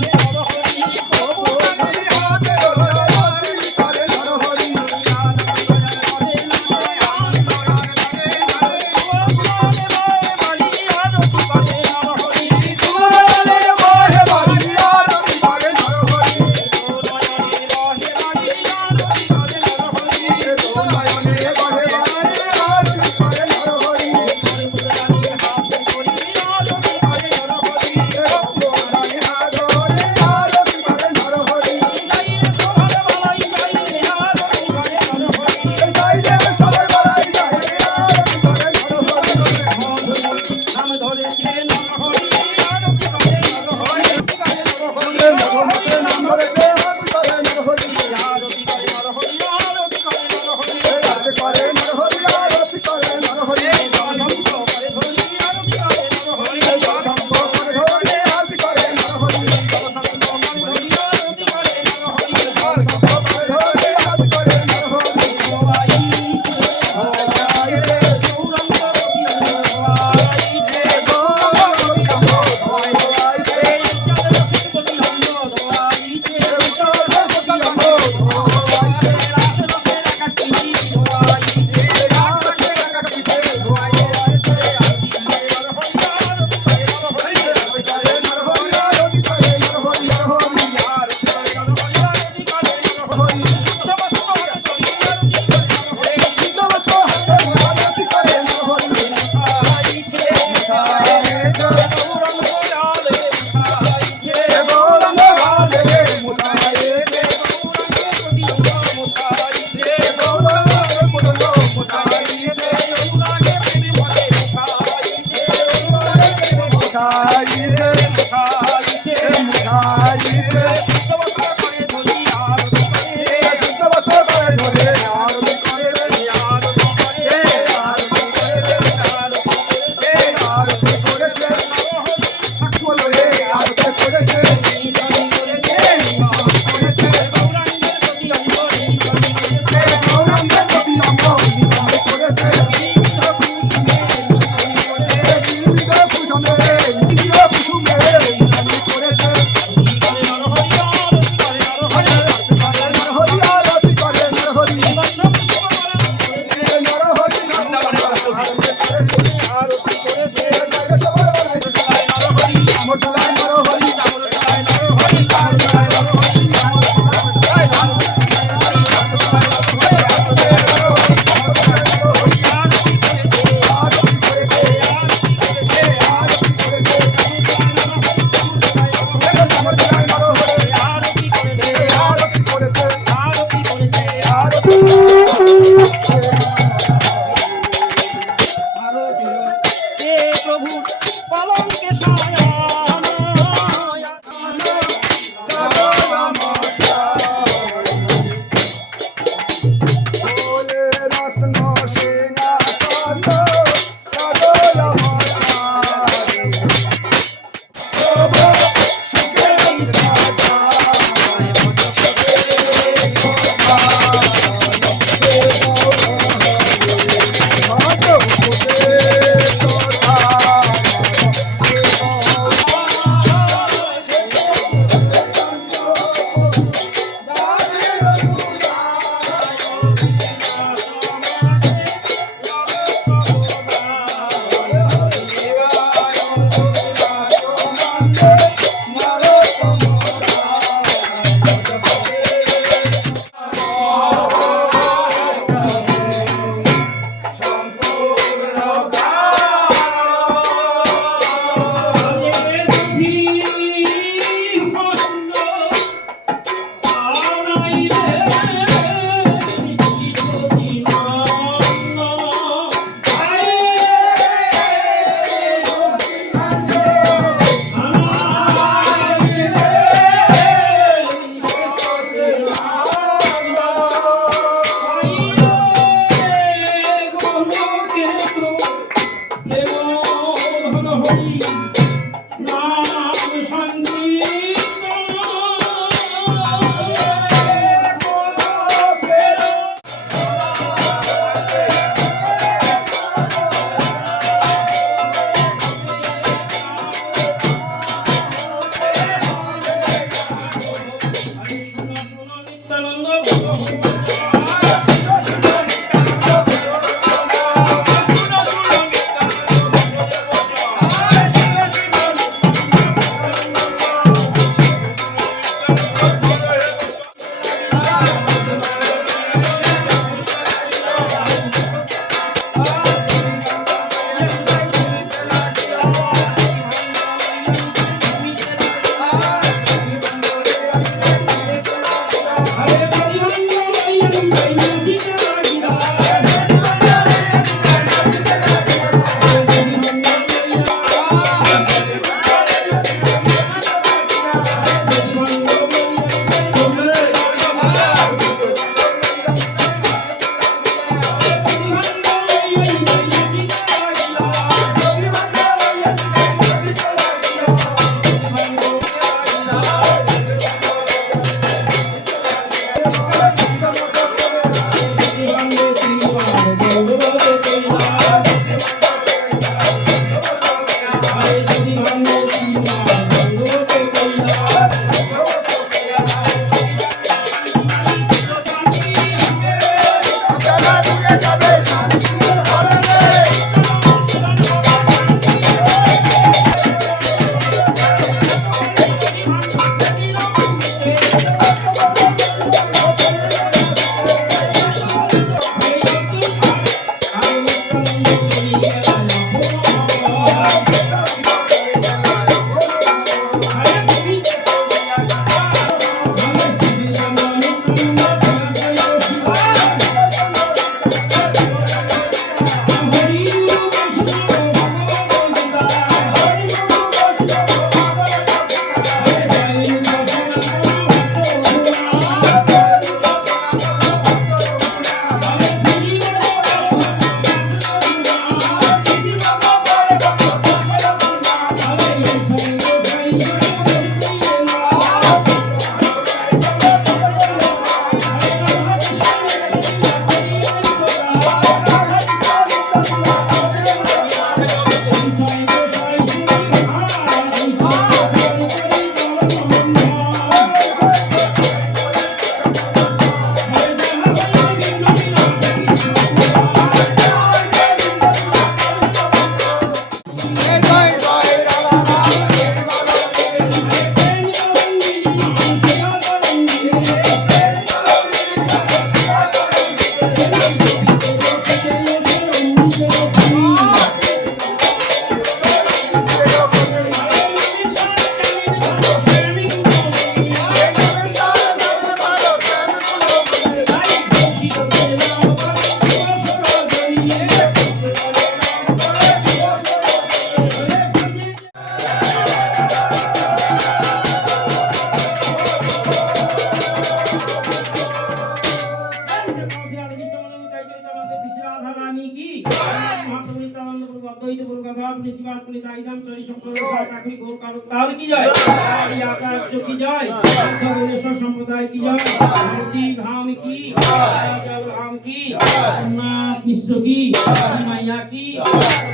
Yeah. গুরু গাভাব নিশিবার পুনি দাইদাম চরি সম্পদ চাকরি গোর কারও তার কি আচার্য কি যায়। ভুবনেশ্বর সম্প্রদায় কি যায়? মূর্তি ধাম কি? ধাম। কি? সোমনাথ মিশ্র কি? মাইয়া কি?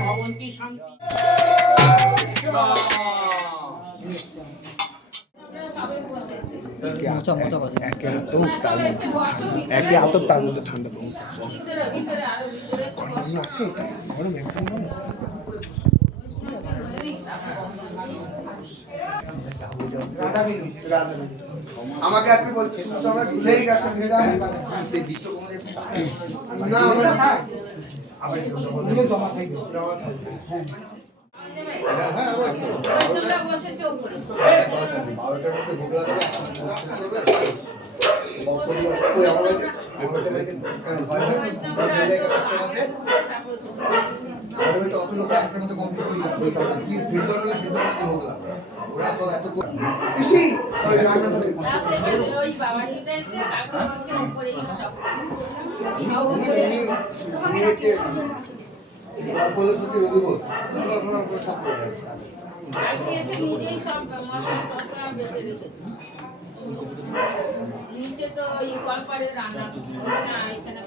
ভবন কি শান্তি? একে এত তার একে এত তার মধ্যে ঠান্ডা গরম আছে গরম একদম আমাকে আজকে বলছে তো আমরা ভুলেই গেছে মেয়েরা না আমরা তো অত লোক একটার মধ্যে কমপ্লিট করি না। ওই কারণে কি সিদ্ধ হলে সিদ্ধ মধ্যে ভোগ ওরা সব এত করে- ওই রান্না করে ওই বাবা নিতে এসে বেঁধে রেখেছে নিচে তো এই কলপাড়ে রান্না না এখানে